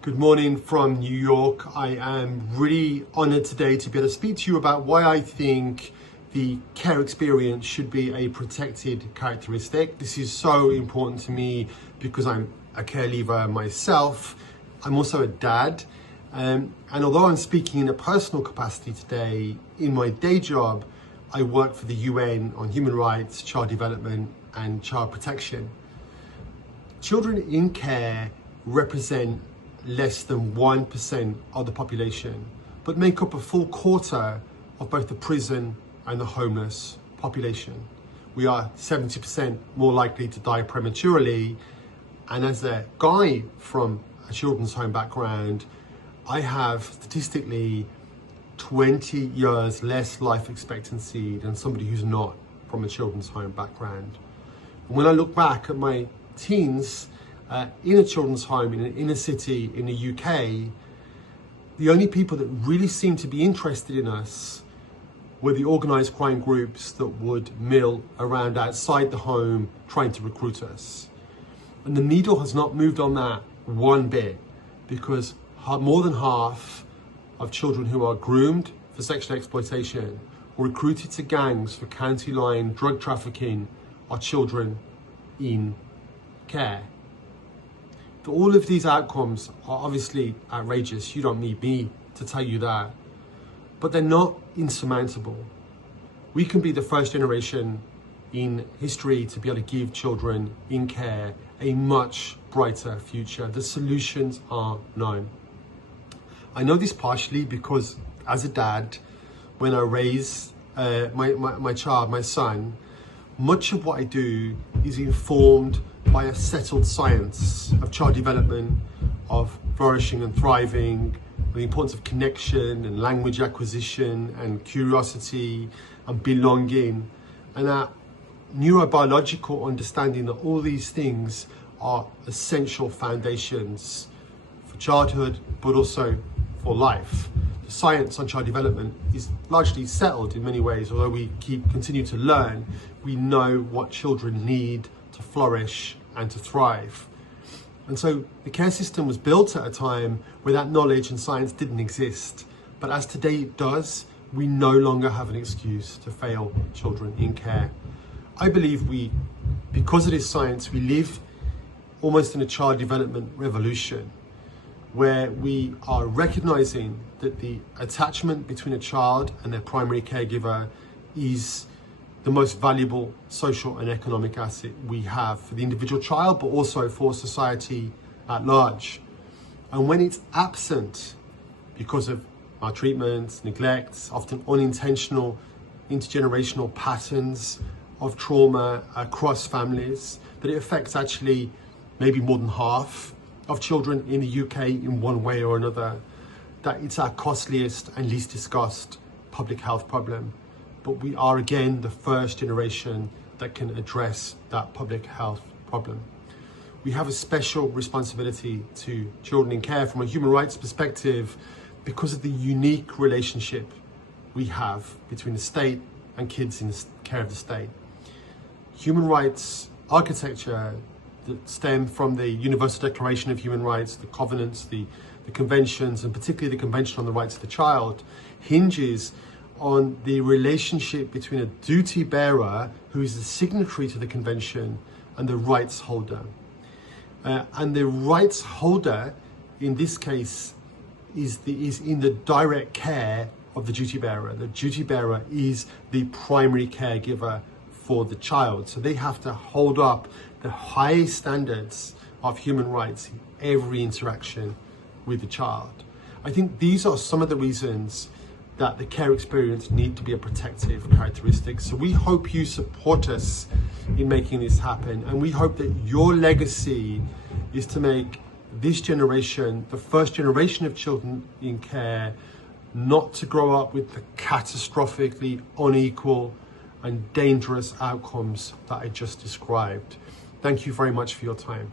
Good morning from New York. I am really honored today to be able to speak to you about why I think the care experience should be a protected characteristic. This is so important to me because I'm a care leaver myself. I'm also a dad. And although I'm speaking in a personal capacity today, in my day job, I work for the UN on human rights, child development, and child protection. Children in care represent less than 1% of the population, but make up a full quarter of both the prison and the homeless population. We are 70% more likely to die prematurely, and as a guy from a children's home background, I have statistically 20 years less life expectancy than somebody who's not from a children's home background. And when I look back at my teens in a children's home in an inner city in the UK, the only people that really seemed to be interested in us were the organised crime groups that would mill around outside the home trying to recruit us. And the needle has not moved on that one bit, because more than half of children who are groomed for sexual exploitation or recruited to gangs for county line drug trafficking are children in care. All of these outcomes are obviously outrageous. You don't need me to tell you that, but they're not insurmountable. We can be the first generation in history to be able to give children in care a much brighter future. The solutions are known. I know this partially because as a dad, when I raise my child, my son, much of what I do is informed by a settled science of child development, of flourishing and thriving, the importance of connection and language acquisition and curiosity and belonging, and that neurobiological understanding that all these things are essential foundations for childhood, but also for life. The science on child development is largely settled in many ways, although we continue to learn. We know what children need to flourish and to thrive. And so the care system was built at a time where that knowledge and science didn't exist. But as today it does, we no longer have an excuse to fail children in care. I believe because of this science, we live almost in a child development revolution, where we are recognizing that the attachment between a child and their primary caregiver is the most valuable social and economic asset we have for the individual child, but also for society at large. And when it's absent because of maltreatment, neglect, often unintentional intergenerational patterns of trauma across families, that it affects actually maybe more than half of children in the UK in one way or another, that it's our costliest and least discussed public health problem. But we are again the first generation that can address that public health problem. We have a special responsibility to children in care from a human rights perspective because of the unique relationship we have between the state and kids in the care of the state. Human rights architecture that stem from the Universal Declaration of Human Rights, the covenants, the conventions, and particularly the Convention on the Rights of the Child, hinges on the relationship between a duty bearer, who is the signatory to the convention, and the rights holder. And the rights holder, in this case, is in the direct care of the duty bearer. The duty bearer is the primary caregiver for the child. So they have to hold up the highest standards of human rights in every interaction with the child. I think these are some of the reasons that the care experience need to be a protective characteristic. So we hope you support us in making this happen. And we hope that your legacy is to make this generation, the first generation of children in care, not to grow up with the catastrophically unequal and dangerous outcomes that I just described. Thank you very much for your time.